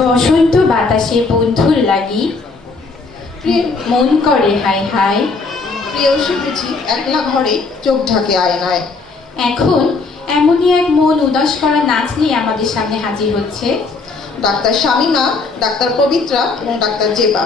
বসন্ত বাতাসে বন্ধুর লাগি। মন করে হাই হাই প্রিয়সী বুঝি একলা ঘরে চোখ ঢাকে আয়নায়। এখন এমনই এক মন উদাস করা নাচ নিয়ে আমাদের সামনে হাজির হচ্ছে। ডাক্তার শামিমা ডাক্তার পবিত্রা এবং ডাক্তার জেবা।